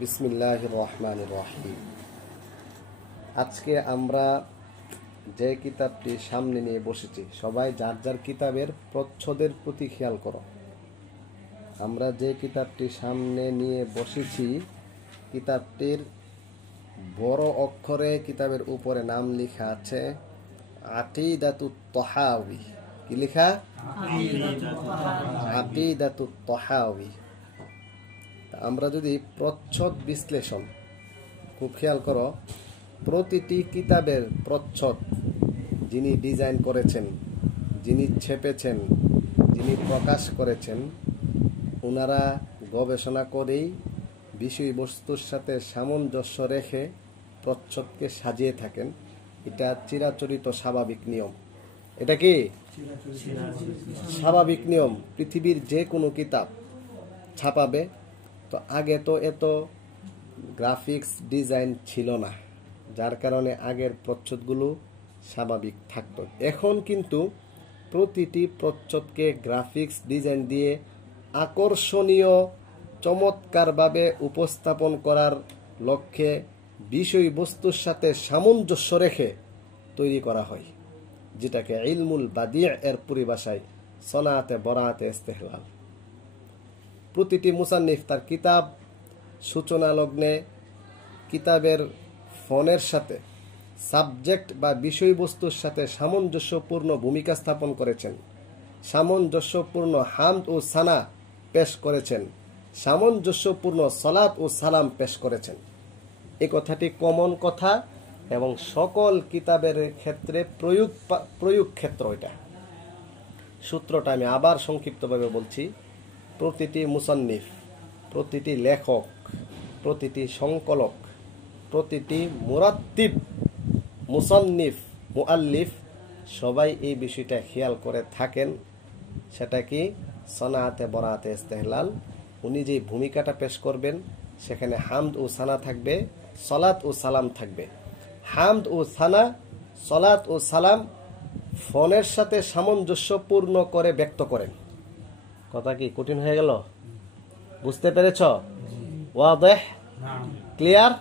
বিসমিল্লাহির রহমানির রহিম। আজকে আমরা যে কিতাবটি সামনে নিয়ে বসেছি, সবাই যার যার কিতাবের প্রচ্ছদের প্রতি খেয়াল করো। আমরা যে কিতাবটি সামনে নিয়ে বসেছি, কিতাবটির বড় অক্ষরে কিতাবের উপরে নাম লেখা আছে আকিদাতুত তাহাউই। কি লেখা? আকিদাতুত তাহাউই। আমরা যদি প্রচ্ছদ বিশ্লেষণ খুব খেয়াল করো, প্রতিটি কিতাবের প্রচ্ছদ যিনি ডিজাইন করেছেন, যিনি ছেপেছেন, যিনি প্রকাশ করেছেন, ওনারা গবেষণা করেই বিষয়বস্তুর সাথে সামঞ্জস্য রেখে প্রচ্ছদকে সাজিয়ে থাকেন। এটা চিরাচরিত স্বাভাবিক নিয়ম। এটা কি স্বাভাবিক নিয়ম? পৃথিবীর যে কোনো কিতাব ছাপাবে, তো আগে তো এত গ্রাফিক্স ডিজাইন ছিল না, যার কারণে আগের প্রচ্ছদগুলো স্বাভাবিক থাকতো। এখন কিন্তু প্রতিটি প্রচ্ছদকে গ্রাফিক্স ডিজাইন দিয়ে আকর্ষণীয় চমৎকারভাবে উপস্থাপন করার লক্ষ্যে বিষয়বস্তুর সাথে সামঞ্জস্য রেখে তৈরি করা হয়, যেটাকে ইলমুল বাদি' এর পরিভাষায় সনাতে বরাতে ইস্তেহলাল। প্রতিটি মুসান্নিফ তার কিতাব সূচনা লগ্নে কিতাবের ফনের সাথে সাবজেক্ট বা বিষয়বস্তুর সাথে সামঞ্জস্যপূর্ণ ভূমিকা স্থাপন করেছেন, সামঞ্জস্যপূর্ণ হামদ ও সানা পেশ করেছেন, সামঞ্জস্যপূর্ণ সালাত ও সালাম পেশ করেছেন। এই কথাটি কমন কথা এবং সকল কিতাবের ক্ষেত্রে প্রয়োগ ক্ষেত্র। এটা সূত্রটা আমি আবার সংক্ষিপ্তভাবে বলছি। প্রতিটি মুসান্নিফ, প্রতিটি লেখক, প্রতিটি সংকলক, প্রতিটি মুরাত্তিব, মুসান্নিফ, মুআল্লিফ সবাই এই বিষয়টা খেয়াল করে থাকেন। সেটা কি? সনাতে বরাতে ইস্তেহলাল। উনি যে ভূমিকাটা পেশ করবেন, সেখানে হামদ ও সানা থাকবে, সলাত ও সালাম থাকবে। হামদ ও সানা, সলাত ও সালাম ফনের সাথে সামঞ্জস্যপূর্ণ করে ব্যক্ত করেন। কথা কি কঠিন হয়ে গেল? বুঝতে পেরেছ? ওয়াদেহ? ক্লিয়ার?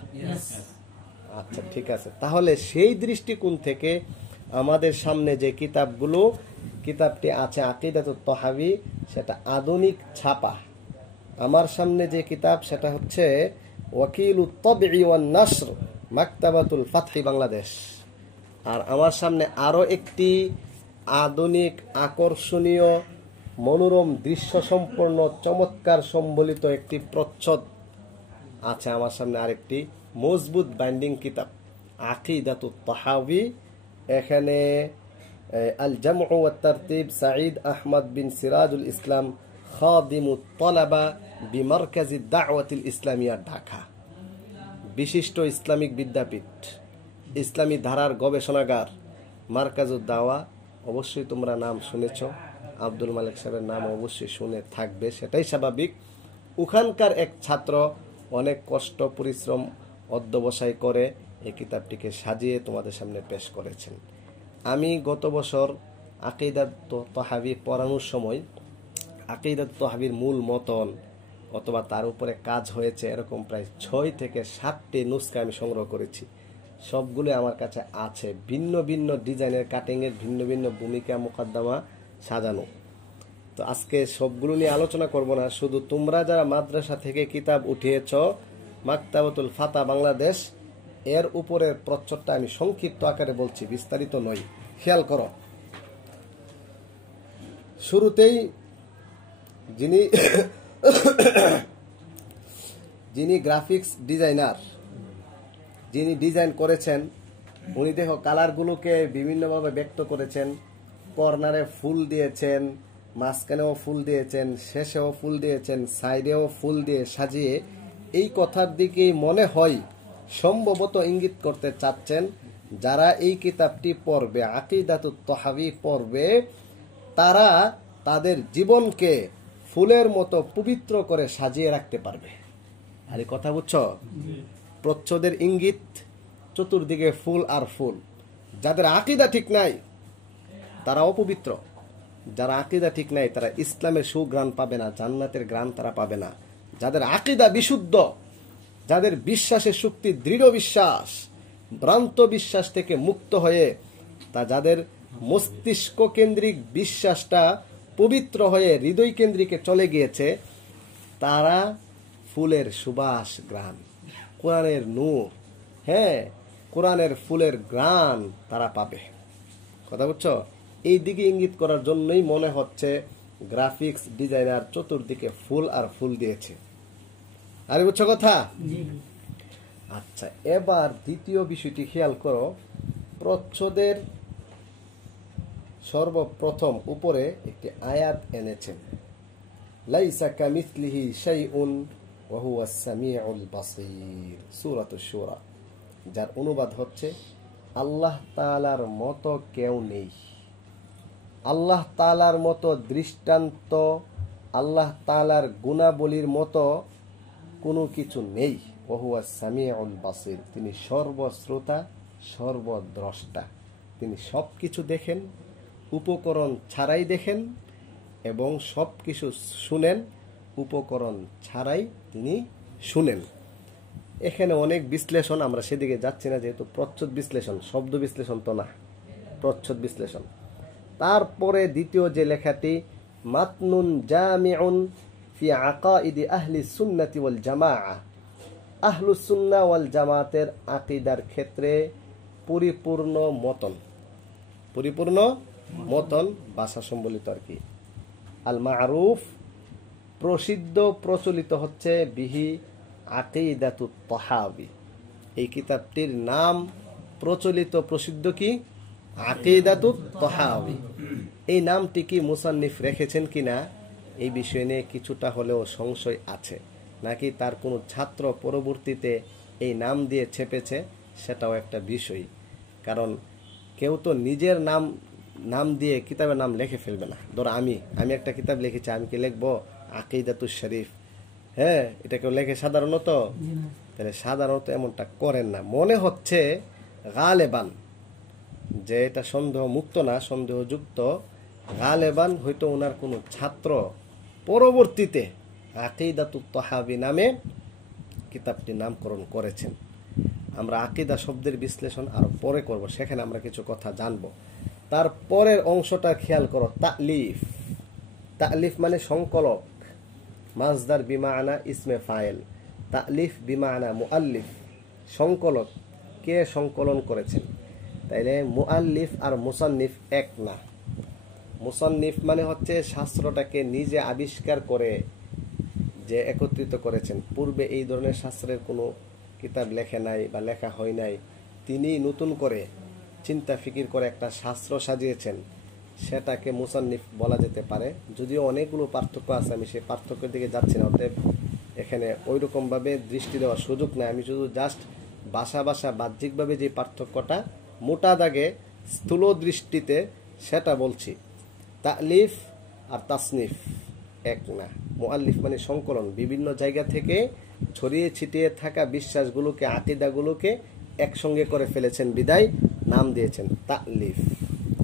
আচ্ছা, ঠিক আছে। তাহলে সেই দৃষ্টিকোণ থেকে আমাদের সামনে যে কিতাবটি আছে আকিদাতুত তাহাবী, সেটা আধুনিক ছাপা। আমার সামনে যে কিতাব, সেটা হচ্ছে ওয়াকিলুত তাবঈ ওয়ান নাশর, মাকতাবাতুল ফাতহি, বাংলাদেশ। আর আমার সামনে আরো একটি আধুনিক, আকর্ষণীয়, মনোরম দৃশ্য সম্পন্ন, চমৎকার সম্বলিত একটি প্রচ্ছদ আছে। আমার সামনে আরেকটি মজবুত বাইন্ডিং কিতাব আকিদাতুত তাহাবী। এখানে আল জামউ ওয়াত তারতিব সাঈদ আহমদ বিন সিরাজুল ইসলাম খাদিমুত তালাবা বিমারকাজিদ দাওয়াতিল ইসলামিয়া, ঢাকা। বিশিষ্ট ইসলামিক বিদ্যাপীঠ, ইসলামী ধারার গবেষণাগার মারকাজুদ দাওয়া। অবশ্যই তোমরা নাম শুনেছ, আব্দুল মালিক সাহেবের নাম অবশ্যই শুনে থাকবে, সেটাই স্বাভাবিক। ওখানকার এক ছাত্র অনেক কষ্ট, পরিশ্রম, অধ্যবসায় করে এই কিতাবটিকে সাজিয়ে তোমাদের সামনে পেশ করেছেন। আমি গত বছর আকিদাত তাহাবী পড়ানোর সময় আকিদাত তাহাবীর মূল মতন অথবা তার উপরে কাজ হয়েছে এরকম প্রায় 6 থেকে 7টি নুসখা আমি সংগ্রহ করেছি। সবগুলো আমার কাছে আছে, ভিন্ন ভিন্ন ডিজাইনের, কাটিংয়ের, ভিন্ন ভিন্ন ভূমিকা, মোকদ্দমা সাজানো। তো আজকে সবগুলো নিয়ে আলোচনা করব না, শুধু তোমরা যারা মাদ্রাসা থেকে কিতাব উঠিয়েছ, মাকতাবাতুল ফাতা বাংলাদেশ, এর উপরের প্রচ্ছদটা আমি সংক্ষিপ্ত আকারে বলছি, বিস্তারিত নয়। খেয়াল করো, শুরুতেই যিনি গ্রাফিক্স ডিজাইনার, যিনি ডিজাইন করেছেন, উনি দেখো কালারগুলোকে বিভিন্নভাবে ব্যক্ত করেছেন। কর্নারে ফুল দিয়েছেন, মাঝখানেও ফুল দিয়েছেন, শেষেও ফুল দিয়েছেন, সাইডেও ফুল দিয়ে সাজিয়ে এই কথার দিকেই মনে হয় সম্ভবত ইঙ্গিত করতে চাচ্ছেন, যারা এই কিতাবটি পড়বে, আকিদাতুত তাহাবী পড়বে, তারা তাদের জীবনকে ফুলের মতো পবিত্র করে সাজিয়ে রাখতে পারবে। আর এই কথা বুঝছো? প্রচ্ছদের ইঙ্গিত, চতুর্দিকে ফুল আর ফুল। যাদের আকীদা ঠিক নাই তারা অপবিত্র, যারা আকীদা ঠিক নাই তারা ইসলামের সুঘ্রাণ পাবে না, জান্নাতের ঘ্রাণ তারা পাবে না। যাদের আকীদা বিশুদ্ধ, যাদের বিশ্বাসের শক্তি দৃঢ় বিশ্বাস, ভ্রান্ত বিশ্বাস থেকে মুক্ত হয়ে তা যাদের মস্তিষ্ক কেন্দ্রিক বিশ্বাসটা পবিত্র হয়ে হৃদয় কেন্দ্রিকে চলে গিয়েছে, তারা ফুলের সুবাস ঘ্রাণ, কোরআনের নূর, হ্যাঁ, কোরআনের ফুলের ঘ্রাণ তারা পাবে। কথা বুঝছো? এই দিকে ইঙ্গিত করার জন্যই মনে হচ্ছে গ্রাফিক্স ডিজাইনার চতুর্দিকে ফুল আর ফুল দিয়েছে। আরে বুঝছো কথা? আচ্ছা, এবার দ্বিতীয় বিষয়টি খেয়াল করো। প্রচ্ছদের সর্বপ্রথম উপরে একটি আয়াত এনেছেন, লাইসা কামিসলিহি শাইউন ওয়া হুয়াস সামিউল বাসীর, সূরাতুশ শূরা, যার অনুবাদ হচ্ছে আল্লাহ তাআলার মতো কেউ নেই, আল্লাহ তাআলার মতো দৃষ্টান্ত, আল্লাহ তাআলার গুণাবলীর মতো কোনো কিছু নেই। ওয়া হুয়াস সামিউল বাসীর, তিনি সর্বশ্রোতা সর্বদ্রষ্টা, তিনি সব কিছু দেখেন, উপকরণ ছাড়াই দেখেন এবং সব কিছু শুনেন, উপকরণ ছাড়াই তিনি শুনেন। এখানে অনেক বিশ্লেষণ, আমরা সেদিকে যাচ্ছি না, যেহেতু প্রচ্ছদ বিশ্লেষণ, শব্দ বিশ্লেষণ তো না, প্রচ্ছদ বিশ্লেষণ। তারপরে দ্বিতীয় যে লেখাটি, মাতনুন জামিউন ফি আকাইদি আহলি সুন্নাতি ওয়াল জামাআহ, আহলুস সুন্নাহ ওয়াল জামাতের আকীদার ক্ষেত্রে পরিপূর্ণ মতন, পরিপূর্ণ মতন, ভাষা সম্বলিত আর কি। আল মারুফ, প্রসিদ্ধ প্রচলিত হচ্ছে বিহি আকিদাতুত তাহাবি, এই কিতাবটির নাম প্রচলিত প্রসিদ্ধ কি? আকিদাতুত তাহাবি। এই নামটি কি মুসান্নিফ রেখেছেন কিনা এই বিষয় নিয়ে কিছুটা হলেও সংশয় আছে, নাকি তার কোনো ছাত্র পরবর্তীতে এই নাম দিয়ে ছেপেছে, সেটাও একটা বিষয়। কারণ কেউ তো নিজের নাম দিয়ে কিতাবের নাম লিখে ফেলবে না। ধরো আমি একটা কিতাব লিখেছি, আমি কি লিখবো আকিদাতুশ শরীফ? হ্যাঁ, এটা কেউ লেখে সাধারণত? তাহলে সাধারণত এমনটা করেন না। মনে হচ্ছে গালেবান, যে এটা সন্দেহ মুক্ত না, সন্দেহযুক্ত, গালেবান হয়তো ওনার কোনো ছাত্র পরবর্তীতে আকিদাতুত তাহাবি নামে কিতাবটি নামকরণ করেছেন। আমরা আকিদা শব্দের বিশ্লেষণ আরো পরে করব, সেখানে আমরা কিছু কথা জানবো। তার পরের অংশটা খেয়াল করো, তালিফ। তালিফ মানে সংকলক, মাজদার বিমানা ইসমে ফাইল, তালিফ বিমানা মুআল্লিফ, সংকলক, কে সংকলন করেছেন। তাইলে মুআল্লিফ আর মুসান্নিফ এক না। মুসান্নিফ মানে হচ্ছে শাস্ত্রটাকে নিজে আবিষ্কার করে যে একত্রিত করেছেন, পূর্বে এই ধরনের শাস্ত্রের কোনো কিতাব লেখে নাই বা লেখা হয় নাই, তিনি নতুন করে চিন্তা ফিকির করে একটা শাস্ত্র সাজিয়েছেন, সেটাকে মুসান্নিফ বলা যেতে পারে। যদিও অনেকগুলো পার্থক্য আছে, আমি সেই পার্থক্যের দিকে যাচ্ছি না, অতএব এখানে ওই রকমভাবে দৃষ্টি দেওয়ার সুযোগ নাই। আমি শুধু জাস্ট ভাষা বাহ্যিকভাবে যে পার্থক্যটা মোটা দাগে স্থূল দৃষ্টিতে সেটা বলছি। তালিফ আর তাসনিফ এক না। মুআল্লিফ মানে সংকলন, বিভিন্ন জায়গা থেকে ছড়িয়ে ছিটিয়ে থাকা বিশ্বাসগুলোকে, আকীদাগুলোকে একসঙ্গে করে ফেলেছেন, বিদায় নাম দিয়েছেন তালিফ।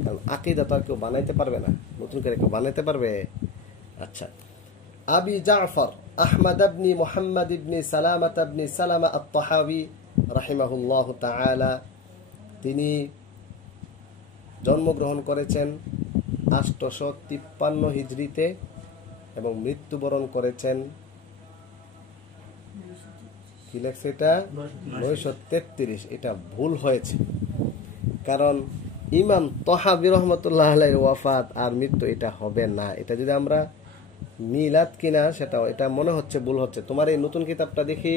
কারণ আকীদা তো আর কেউ বানাইতে পারবে না, নতুন করে কেউ বানাইতে পারবে? আচ্ছা, আবি জাফর আহমদ ইবনে মুহাম্মদ ইবনে সালামাত ইবনে সালামা আত-তাহাবি রাহিমাহুল্লাহু তাআলা, তিনি জন্মগ্রহণ করেছেন 853 হিজরিতে এবং মৃত্যুবরণ করেছেন, কি লেখছে এটা 933। এটা ভুল হয়েছে, কারণ ইমাম তাহাবি রহমতুল্লাহ আলাইহির ওয়াফাত আর মৃত্যু এটা হবে না। এটা যদি আমরা মিলাদ কিনা সেটাও, এটা মনে হচ্ছে ভুল হচ্ছে। তোমার এই নতুন কিতাবটা দেখি,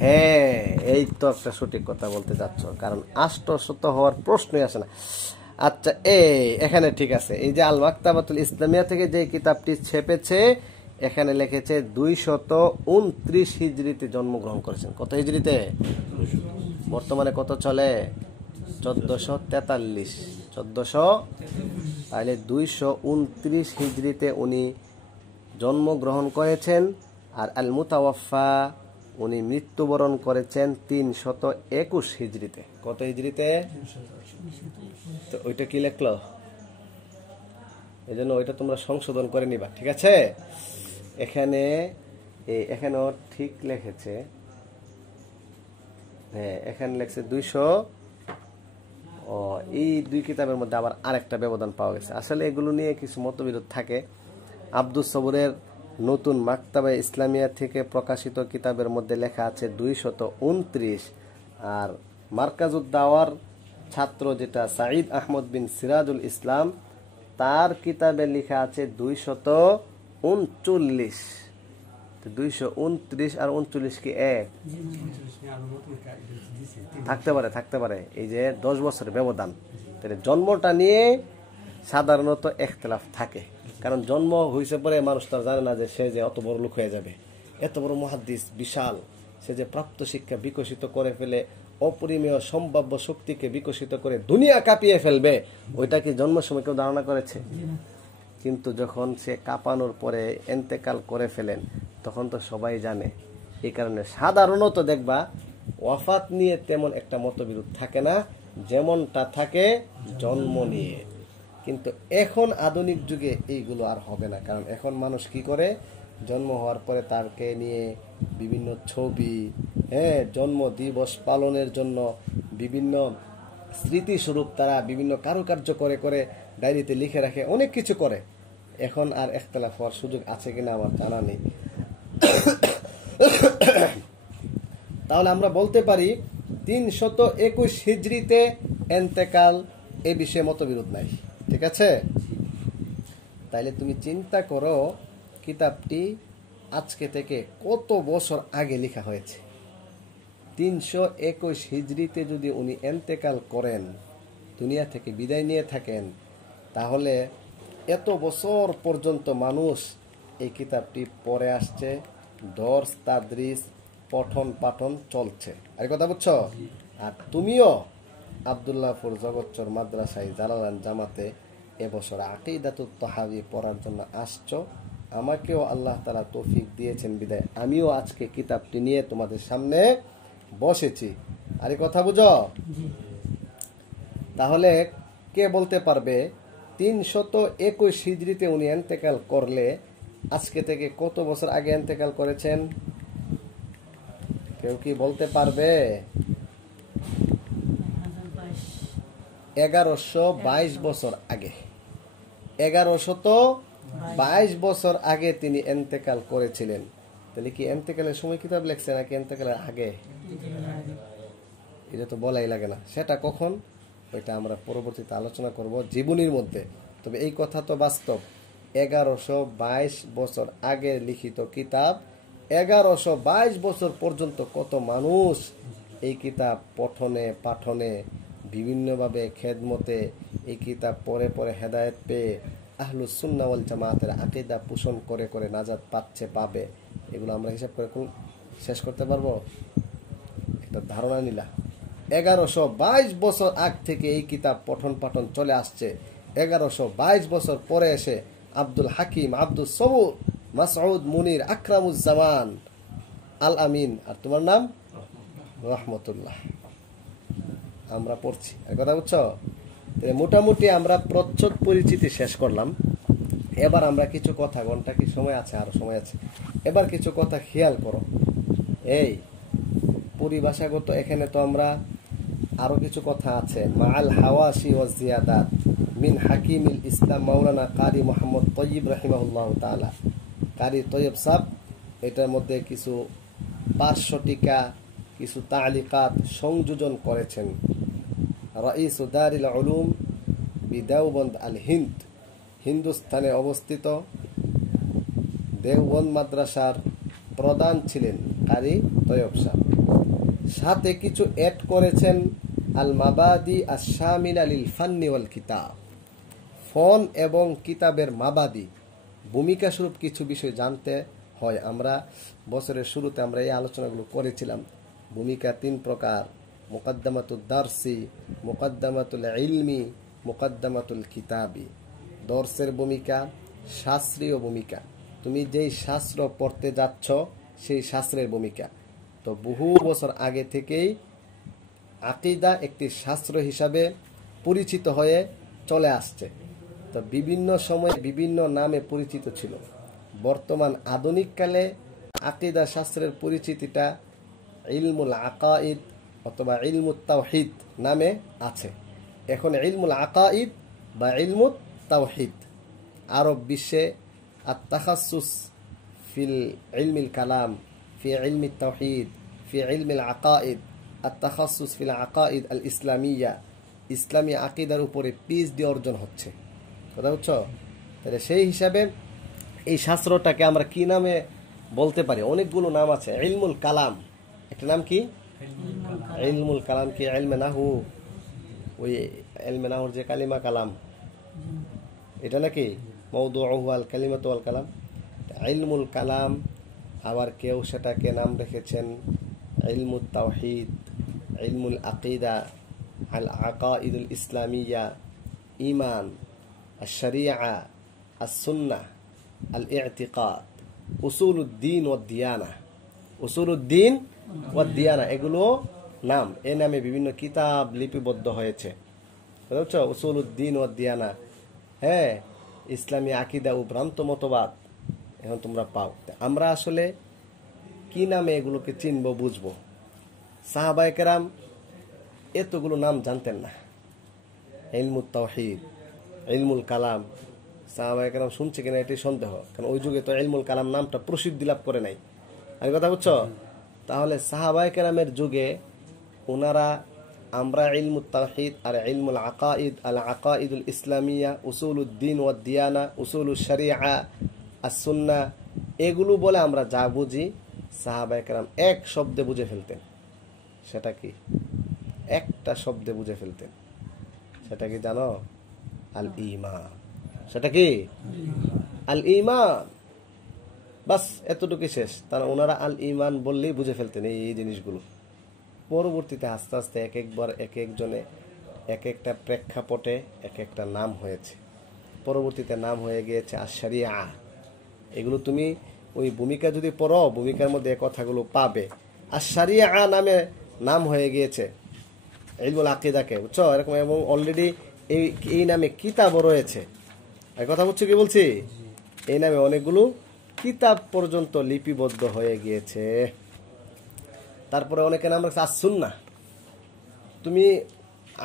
হ্যাঁ এই তো একটা সঠিক কথা বলতে যাচ্ছ, কারণ 800 হওয়ার প্রশ্নই আসে না। আচ্ছা, এখানে ঠিক আছে। এই যে আল মাকতাবাতুল ইসলামিয়া থেকে যে কিতাবটি ছেপেছে, এখানে লিখেছে 229 হিজরিতে জন্মগ্রহণ করেছেন। কত হিজরিতে? বর্তমানে কত চলে? 1443। 1400, তাহলে 229 হিজরিতে উনি জন্মগ্রহণ করেছেন। আর আল মুতাওয়াফা, উনি মৃত্যুবরণ করেছেন 321 হিজরিতে। কত হিজরিতে? তো ওইটা কি লেখলো? এই জন্য ওইটা তোমরা সংশোধন করে নিবা, ঠিক আছে? এখানে এখানেও ঠিক লিখেছে, হ্যাঁ এখানে লেখছে 200। এই দুই কিতাবের মধ্যে আবার আরেকটা ব্যবধান পাওয়া গেছে। আসলে এগুলো নিয়ে কিছু মতবিরোধ থাকে। আব্দুস সবুরের নতুন মাকতাবা ইসলামিয়া থেকে প্রকাশিত কিতাবের মধ্যে লেখা আছে 229, আর মার্কাজুদ দাওয়ার ছাত্র যেটা সাঈদ আহমদ বিন সিরাজুল ইসলাম, তার কিতাবে লেখা আছে 239। 229 আর 39 কি এক? থাকতে পারে এই যে 10 বছরের ব্যবধান। তাহলে জন্মটা নিয়ে সাধারণত ইখতিলাফ থাকে, কারণ জন্ম হয়েছে পরে মানুষ তো জানে না যে সে যে অত বড় লোক হয়ে যাবে, এত বড় মুহাদ্দিস বিশাল, সে যে প্রাপ্ত শিক্ষা বিকশিত করে ফেলে, অপরিমেয় সম্ভাব্য শক্তিকে বিকশিত করে দুনিয়া কাঁপিয়ে ফেলবে, ওইটা কি জন্ম সময় কেউ ধারণা করেছে? কিন্তু যখন সে কাঁপানোর পরে ইন্তেকাল করে ফেলেন তখন তো সবাই জানে। এই কারণে সাধারণত দেখবা ওয়াফাত নিয়ে তেমন একটা মতবিরোধ থাকে না যেমনটা থাকে জন্ম নিয়ে। কিন্তু এখন আধুনিক যুগে এইগুলো আর হবে না, কারণ এখন মানুষ কি করে, জন্ম হওয়ার পরে তাকে নিয়ে বিভিন্ন ছবি, জন্ম দিবস পালনের জন্য বিভিন্ন স্মৃতিস্বরূপ তারা বিভিন্ন কারুকার্য করে করে ডায়েরিতে লিখে রাখে, অনেক কিছু করে। এখন আর ইখতিলাফ হওয়ার সুযোগ আছে কিনা আমার জানা নেই। তাহলে আমরা বলতে পারি 321 হিজরিতে ইন্তেকাল, এ বিষয়ে মতবিরোধ নাই, ঠিক আছে? তাইলে তুমি চিন্তা করো কিতাবটি আজকে থেকে কত বছর আগে লেখা হয়েছে। 321 হিজরিতে যদি উনি ইন্তেকাল করেন, দুনিয়া থেকে বিদায় নিয়ে থাকেন, তাহলে এত বছর পর্যন্ত মানুষ এই কিতাবটি পড়ে আসছে, দর্স তাদরিস পঠন পাঠন চলছে। আর কথা বুঝছো? আর তুমিও আব্দুল্লাহপুর জগৎচর মাদ্রাসায় জালালান জামাতে এবছর আকীদাতুত তাহাবী পড়ার জন্য আসছো। আমাকেও আল্লাহ তাআলা তৌফিক দিয়েছেন বিদায় আমিও আজকে কিতাবটি নিয়ে তোমাদের সামনে বসেছি। আর কথা বুঝো? তাহলে কে বলতে পারবে 321 হিজরিতে উনি ইন্তেকাল করলে আজকে থেকে কত বছর আগে ইন্তেকাল করেছেন? কেউ কি বলতে পারবে? 1122 বছর আগে। 1122 বছর আগে তিনি ইন্তেকাল করেছিলেন। তাহলে কি ইন্তেকালের সময় কিতাব লেখছে নাকি ইন্তেকালের আগে? এটা তো বলাই লাগে না, সেটা কখন ওইটা আমরা পরবর্তীতে আলোচনা করব জীবনীর মধ্যে। তবে এই কথা তো বাস্তব, 1122 বছর আগে লিখিত কিতাব, 1122 বছর পর্যন্ত কত মানুষ এই কিতাব পঠনে পাঠনে বিভিন্নভাবে খেদমতে এই কিতাব পড়ে পড়ে হেদায়েত পেয়ে আহলুস সুন্নাহ ওয়াল জামাতের আকীদা পোষণ করে করে নাজাত পাবে। এগুলো আমরা হিসাব করে শেষ করতে পারবো? একটা ধারণা নিলা। 1122 বছর আগ থেকে এই কিতাব পঠন পাঠন চলে আসছে। 1122 বছর পরে এসে আব্দুল হাকিম, আব্দুস সবুর, মাসউদ মুনির, আকরামুজ্জামান, আল আমিন, আর তোমার নাম রহমতুল্লাহ, আমরা পড়ছি। কথা বুঝছো? মোটামুটি আমরা প্রচ্ছদ পরিচিতি শেষ করলাম। এবার আমরা কিছু কথা, ঘন্টা কি সময় আছে? আরো সময় আছে। এবার কিছু কথা খেয়াল করো। এই পরিভাষাগত এখানে তো আমরা আরো কিছু কথা আছে। মাআল হাওয়াশি ওয়াজ জিয়াদাত মিন হাকিমিল ইসলাম মাওলানা কারি মুহাম্মদ তয়্যিব রাহিমাহুল্লাহ তাআলা। কারি তয়্যিব সাহেব এটার মধ্যে কিছু পার্শ্ব টিকা, কিছু তালিকাত সংযোজন করেছেন। রাইস দারিল উলুম বিদেওবন্দ আল হিন্দ, হিন্দুস্তানে অবস্থিত দেওবন্দ মাদ্রাসার প্রধান ছিলেন কারি তয়্যিব সাহেব। সাথে কিছু অ্যাড করেছেন আল মাবাদি আশ-শামিলা লিল ফান্নি ওয়াল কিতাব, ফন এবং কিতাবের মাবাদি ভূমিকা স্বরূপ কিছু বিষয় জানতে হয়। আমরা বছরের শুরুতে আমরা এই আলোচনাগুলো করেছিলাম। ভূমিকা 3 প্রকার: মুকদ্দমাতুদ দারসি, মুকদ্দমাতুল ইলমি, মুকদ্দমাতুল কিতাবি। দর্সের ভূমিকা, শাস্ত্রীয় ভূমিকা, তুমি যেই শাস্ত্র পড়তে যাচ্ছ সেই শাস্ত্রের ভূমিকা। তো বহু বছর আগে থেকেই আকীদা একটি শাস্ত্র হিসাবে পরিচিত হয়ে চলে আসছে। তো বিভিন্ন সময়ে বিভিন্ন নামে পরিচিত ছিল। বর্তমান আধুনিক কালে আকিদা শাস্ত্রের পরিচিতিটা ইলমুল আকাইদ অথবা ইলমুত তাওহীদ নামে আছে। এখন ইলমুল আকাইদ বা ইলমুত তাওহীদ আরব বিশ্বে আত-তাখাসসুস ফিল ইলমিল কালাম ফি ইলমিত তাওহীদ ফি ইলমিল আকাইদ আত-তাখাসসুস ফিল আকাইদ আল ইসলামিয়া, ইসলামী আকিদার উপরে পিএইচডি অর্জন হচ্ছে। কথা বুঝছো? তাহলে সেই হিসাবে এই শাস্ত্রটাকে আমরা কি নামে বলতে পারি? অনেকগুলো নাম আছে। ইলমুল কালাম একটা নাম কি? ইলমুল কালাম কি ইলমে নাহু? ওই ইলমে নাহুর যে কালিমা কালাম এটা নাকি মওদুউহু আল কালিমাতু ওয়াল কালাম, ইলমুল কালাম। আবার কেউ সেটাকে নাম রেখেছেন ইলমুত তাওহীদ, ইলমুল আকিদা, আল আকাইদুল ইসলামিয়া, ঈমান, আশ-শরিয়া, আস-সুন্নাহ, আল ইতিকাদ, উসুলুদ্দিন ওয়াদ দিয়ানা। উসুলুদ্দিন ওয়াদ দিয়ানা এগুলো নাম, এই নামে বিভিন্ন কিতাব লিপিবদ্ধ হয়েছে। বুঝছো? উসুলুদ্দিন ওয়াদ দিয়ানা, হ্যাঁ, ইসলামী আকিদা ও ভ্রান্ত মতবাদ এখন তোমরা পাও। আমরা আসলে কি নামে এগুলোকে চিনবো বুঝবো? সাহাবায়ে কেরাম এতগুলো নাম জানতেন না। ইলমুত তাওহীদ, ইলমুল কালাম, সাহাবায়ে কেরাম শুনছে কিনা এটাই সন্দেহ, কারণ ওই যুগে তো ইলমুল কালাম নামটা প্রসিদ্ধি লাভ করে নাই। আমি কথা বুঝছো? তাহলে সাহাবায়ে কেরামের যুগে ওনারা আমরা ইলমুত তাওহীদ আর ইলমুল আকাইদ, আল আকাইদুল ইসলামিয়া, উসুলুদ্দিন ওয়াদ দিয়ানা, উসুলুশ শরিয়া, আস-সুন্নাহ এগুলো বলে আমরা যা বুঝি সাহাবায়ে কেরাম এক শব্দে বুঝে ফেলতেন। সেটা কি? একটা শব্দে বুঝে ফেলতেন। সেটা কি জানো? আল ঈমান। সেটা কি? আল ঈমান। বাস এতটুকু শেষ। তারা ওনারা আল ঈমান বললেই বুঝে ফেলতেন এই জিনিসগুলো। পরবর্তীতে আস্তে আস্তে এক একবার এক একজনে এক একটা প্রেক্ষাপটে এক একটা নাম হয়েছে। পরবর্তীতে নাম হয়ে গিয়েছে আশ-শরিয়া। এগুলো তুমি ওই ভূমিকা যদি পড়ো, ভূমিকার মধ্যে এই কথাগুলো পাবে। আশ-শরিয়া নামে নাম হয়ে গিয়েছে ইলমুল আকিদাকে, বুঝছো? এরকম, এবং অলরেডি এই নামে কিতাবও রয়েছে। এই কথা বুঝছো কি বলছি? এই নামে অনেকগুলো কিতাব পর্যন্ত লিপিবদ্ধ হয়ে গিয়েছে। তারপরে অনেকে নাম রাখছে আস-সুন্নাহ। তুমি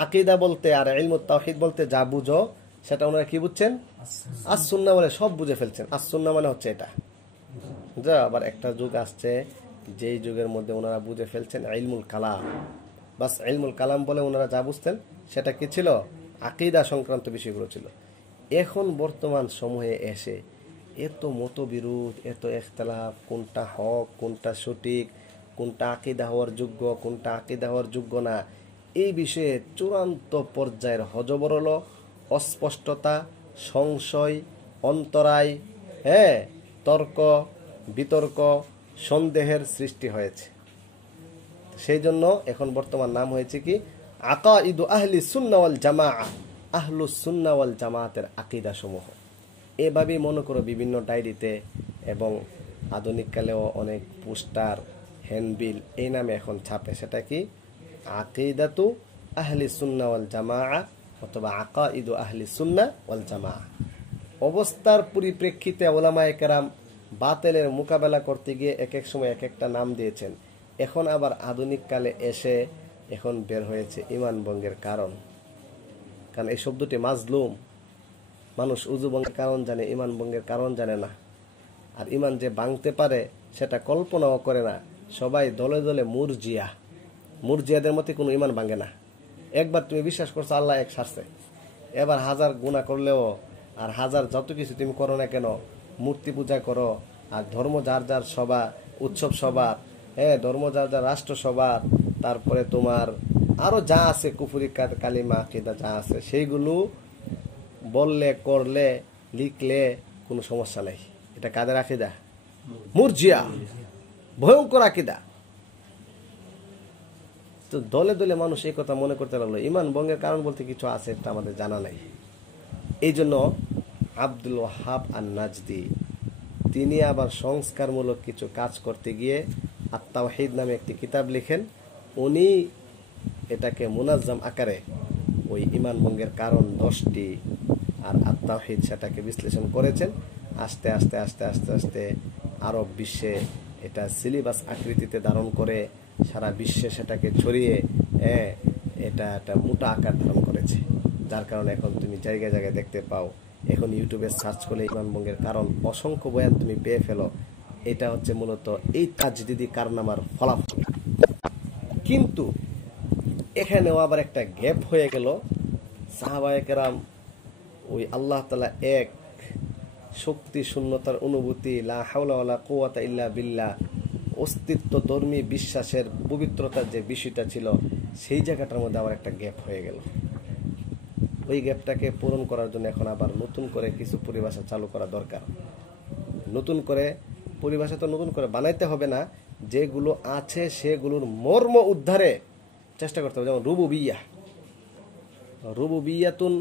আকিদা বলতে আর ইলমুত তাওহীদ বলতে যা বুঝো সেটা ওনারা কি বুঝছেন? আস-সুন্নাহ বলে সব বুঝে ফেলছেন। আস-সুন্নাহ মানে হচ্ছে এটা। যা আবার একটা যুগ আসছে যেই যুগের মধ্যে ওনারা বুঝে ফেলছেন ইলমুল কালাম। বাস ইলমুল কালাম বলে ওনারা যা বুঝতেন সেটা কি ছিল? আকিদা সংক্রান্ত বিষয়গুলো ছিল। এখন বর্তমান সময়ে এসে এত মতবিরোধ, এত ইখতিলাফ, কোনটা হক, কোনটা সঠিক, কোনটা আকিদা হওয়ার যোগ্য, কোনটা আকিদা হওয়ার যোগ্য না, এই বিষয়ে চূড়ান্ত পর্যায়ের হযবরল, অস্পষ্টতা, সংশয়, অন্তরায়, হ্যাঁ, তর্ক বিতর্ক, সন্দেহের সৃষ্টি হয়েছে। সেই জন্য এখন বর্তমান নাম হয়েছে কি? আকাইদু আহলি সুন্নাহ ওয়াল জামাআহ, আহলুস সুন্নাহ ওয়াল জামাআতের আকীদা সমূহ। এভাবেই মনে করো বিভিন্ন ডায়েরিতে এবং আধুনিক কালেও অনেক পোস্টার, হ্যান্ডবিল এই নামে এখন ছাপে। সেটা কি? আকিদাতু আহলি সুন্নাহ ওয়াল জামাআহ অথবা আকাইদু আহলি সুন্নাহ ওয়াল জামাআহ। অবস্থার পরিপ্রেক্ষিতে উলামায়ে কেরাম বাতিলের মোকাবেলা করতে গিয়ে এক এক সময় এক একটা নাম দিয়েছেন। এখন আবার আধুনিক কালে এসে এখন বের হয়েছে ঈমান ভঙ্গের কারণ। কারণ এই শব্দটি মাজলুম, মানুষ উযু ভঙ্গের কারণ জানে, ঈমান ভঙ্গের কারণ জানে না। আর ঈমান যে ভাঙতে পারে সেটা কল্পনাও করে না। সবাই দলে দলে মুরজিয়া, মুরজিয়াদের মতে কোনো ঈমান ভাঙে না। একবার তুমি বিশ্বাস করছো আল্লাহ এক সারছে, এবার হাজার গুনাহ করলেও আর হাজার যত কিছু তুমি করো না কেন, মূর্তি পূজা করো, আর ধর্ম যার যার সভা, উৎসব সবার, হ্যাঁ, ধর্ম যার যার রাষ্ট্র সবার, তারপরে তোমার আরো যা আছে কুফরি কালিমা আকিদা যা আছে সেইগুলো বললে, করলে, লিখলে কোনো সমস্যা নেই। এটা কাদের আকিদা? মুরজিয়া, ভয়ঙ্কর আকিদা। তো দলে দলে মানুষ এই কথা মনে করতে লাগলো। ঈমান ভঙ্গের কারণ বলতে কিছু আছে, এটা আমাদের জানা নাই। এই জন্য আব্দুল ওয়াহাব আন-নাজদি তিনি আবার সংস্কারমূলক কিছু কাজ করতে গিয়ে আত-তাওহীদ নামে একটি কিতাব লিখেন। উনি এটাকে মুনাজ্জাম আকারে ওই ঈমান ভঙ্গের কারণ 10টি আর আত-তাওহীদ সেটাকে বিশ্লেষণ করেছেন। আস্তে আস্তে আস্তে আস্তে আস্তে আরব বিশ্বে এটা সিলেবাস আকৃতিতে ধারণ করে সারা বিশ্বে সেটাকে ছড়িয়ে এটা একটা মোটা আকার ধারণ করেছে, যার কারণে এখন তুমি জায়গায় জায়গায় দেখতে পাও। এখন ইউটিউবে সার্চ করলে ইমান ভঙ্গের কারণ অসংখ্য বয়ান তুমি পেয়ে ফেলো। এটা হচ্ছে মূলত এই তাজদিদি কারনামার ফলাফল। কিন্তু এখানেও আবার একটা গ্যাপ হয়ে গেল। সাহাবায়ে কেরাম ওই আল্লাহ তাআলা এক, শক্তি শূন্যতার অনুভূতি, লা হাওলা ওয়ালা কুওয়াতা ইল্লা বিল্লাহ, অস্তিত্ব ধর্মী বিশ্বাসের পবিত্রতার যে বিষয়টা ছিল, সেই জায়গাটার মধ্যে আবার একটা গ্যাপ হয়ে গেল। ওই গ্যাপটাকে পূরণ করার জন্য এখন আবার নতুন করে কিছু পরিভাষা চালু করা দরকার। নতুন করে পরিভাষা তো নতুন করে বানাইতে হবে না, যেগুলো আছে সেগুলোর মর্ম উদ্ধারে চেষ্টা করতে হবে। যেমন রুবুবিয়্যাহ, রুবুবিয়্যাতুন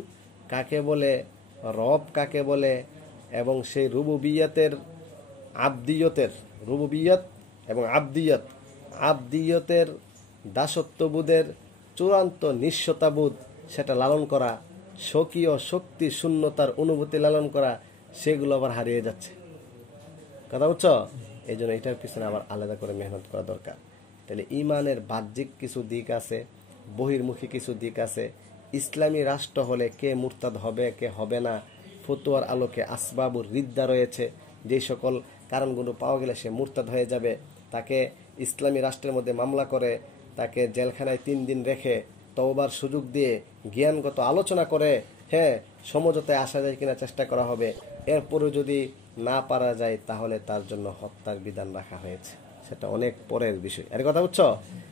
কাকে বলে, রব কাকে বলে, এবং সেই রুবুবিয়্যাতের আবদিয়তের, রুবুবিয়্যাত এবং আবদিয়তের দাসত্ববোধের চূড়ান্ত নিঃস্বতাবোধ সেটা লালন করা, স্বকীয় শক্তি শূন্যতার অনুভূতি লালন করা, সেগুলো আবার হারিয়ে যাচ্ছে। কথা বুঝছো? এই জন্য এটার পিছনে আবার আলাদা করে মেহনত করা দরকার। তাহলে ইমানের বাহ্যিক কিছু দিক আছে, বহির্মুখী কিছু দিক আছে। ইসলামী রাষ্ট্র হলে কে মুরতাদ হবে কে হবে না, ফতোয়ার আলোকে আসবাবুর রিদ্দা রয়েছে। যে সকল কারণগুলো পাওয়া গেলে সে মুরতাদ হয়ে যাবে, তাকে ইসলামী রাষ্ট্রের মধ্যে মামলা করে তাকে জেলখানায় 3 দিন রেখে তওবার সুযোগ দিয়ে জ্ঞানগত আলোচনা করে সমঝোতায় আসা যায় কিনা চেষ্টা করা হবে। এরপরে যদি না পারা যায় তাহলে তার জন্য হত্যার বিধান রাখা হয়েছে, সেটা অনেক পরের বিষয়। এর কথা বুঝছো?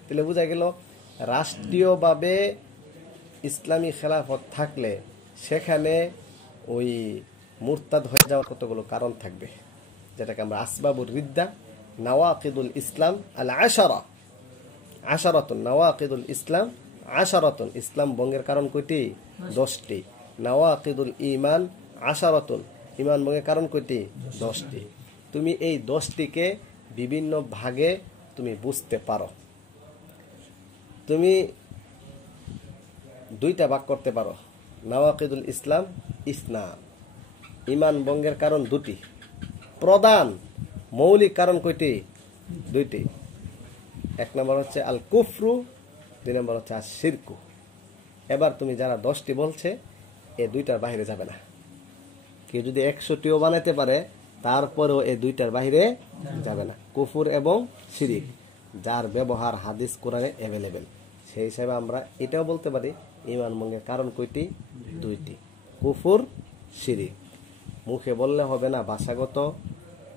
তাহলে বোঝা গেল রাষ্ট্রীয়ভাবে ইসলামী খেলাফত থাকলে সেখানে ওই মুরতাদ হয়ে যাওয়ার কতগুলো কারণ থাকবে, যেটাকে আমরা আসবাবুর রিদ্দা, নাওয়াকিদুল ইসলাম আল আশারা, আশারাতুন, নাওয়াকিদুল ইসলাম আশারাতুন, ইসলাম ভঙ্গের কারণ কয়টি? 10টি। নাওয়াকিদুল ঈমান আশারাতুন, ঈমান ভঙ্গের কারণ কয়টি? 10টি। তুমি এই 10টিকে বিভিন্ন ভাগে তুমি বুঝতে পারো। তুমি 2টা ভাগ করতে পারো। নাওয়াকিদুল ইসলাম ইসলাম, ঈমান ভঙ্গের কারণ 2টি, প্রধান মৌলিক কারণ কয়টি? 2টি। 1 নম্বর হচ্ছে আল কুফরু, 2 নম্বর হচ্ছে আল শিরকু। এবার তুমি যারা 10টি বলছে এই 2টার বাইরে যাবে না। কেউ যদি 100টিও বানাইতে পারে তারপরেও এই 2টার বাইরে যাবে না, কুফর এবং শিরিক, যার ব্যবহার হাদিস কোরআনে অ্যাভেলেবেল। সেই হিসাবে আমরা এটাও বলতে পারি ঈমান ভঙ্গের কারণ কয়টি? 2টি, কুফর শিরিক। মুখে বললে হবে না,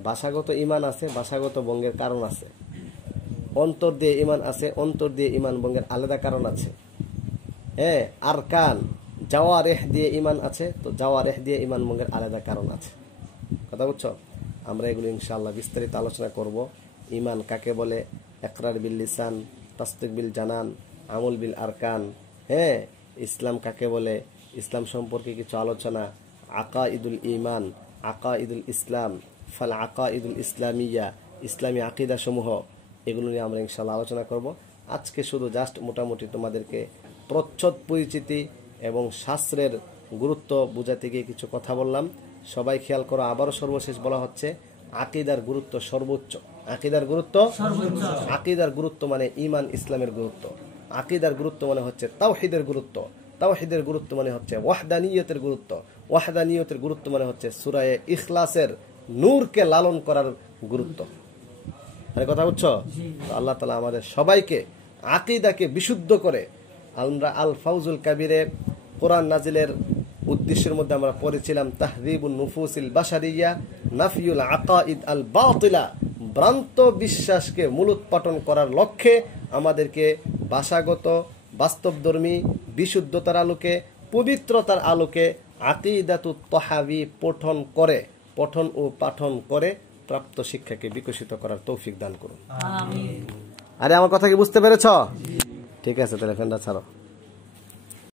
ভাষাগত ঈমান আছে, ভাষাগত ভঙ্গের কারণ আছে। অন্তর দিয়ে ঈমান আছে, অন্তর দিয়ে ঈমান ভঙ্গের আলাদা কারণ আছে। আরকান জাওয়ারেহ দিয়ে ঈমান আছে, তো জাওয়ারেহ দিয়ে ঈমান ভঙ্গের আলাদা কারণ আছে। কথা বুঝছো? আমরা এগুলো ইনশাআল্লাহ বিস্তারিত আলোচনা করব। ঈমান কাকে বলে, ইকরার বিল লিসান, তাসদীক বিল জানান, আমল বিল আরকান। ইসলাম কাকে বলে, ইসলাম সম্পর্কে কিছু আলোচনা, আকাঈদুল ঈমান, আকাঈদুল ইসলাম, ফাল আকাঈদুল ইসলামিয়া, ইসলামী আকীদা সমূহ, এগুলো নিয়ে আমরা ইনশাআল্লাহ আলোচনা করব। আজকে শুধু জাস্ট মোটামুটি তোমাদেরকে প্রচ্ছদ পরিচিতি এবং শাস্ত্রের গুরুত্ব বোঝাতে গিয়ে কিছু কথা বললাম। সবাই খেয়াল করো, আবারও সর্বশেষ বলা হচ্ছে আকীদার গুরুত্ব সর্বোচ্চ। আকীদার গুরুত্ব সর্বোচ্চ। আকীদার গুরুত্ব মানে ঈমান ইসলামের গুরুত্ব। আকীদার গুরুত্ব মানে হচ্ছে তাওহীদের গুরুত্ব। তাওহীদের গুরুত্ব মানে হচ্ছে ওয়াহদানিয়তের গুরুত্ব। ওয়াহদানিয়তের গুরুত্ব মানে হচ্ছে সূরা ইখলাসের নূরকে লালন করার গুরুত্ব। আরে কথা বুঝছো? আল্লাহ তাআলা আমাদের সবাইকে আকীদাকে বিশুদ্ধ করে, আমরা আল ফাউজুল কাবীরে কোরআন নাজিলের উদ্দেশ্যের মধ্যে আমরা পড়েছিলাম তাহযীবুন নুফুসিল বাশারিয়া, নাফিউল আকাঈদ আল বাতিলা, ভ্রান্ত বিশ্বাসকে মূলোৎপাটন করার লক্ষ্যে আমাদেরকে ভাষাগত বাস্তবধর্মী বিশুদ্ধতার আলোকে, পবিত্রতার আলোকে আকীদাতুত তাহাবী পঠন ও পাঠন করে প্রাপ্ত শিক্ষাকে বিকশিত করার তৌফিক দান করুন। আমিন। আরে আমার কথা কি বুঝতে পেরেছ? ঠিক আছে, তাহলে ফ্যানটা ছাড়ো।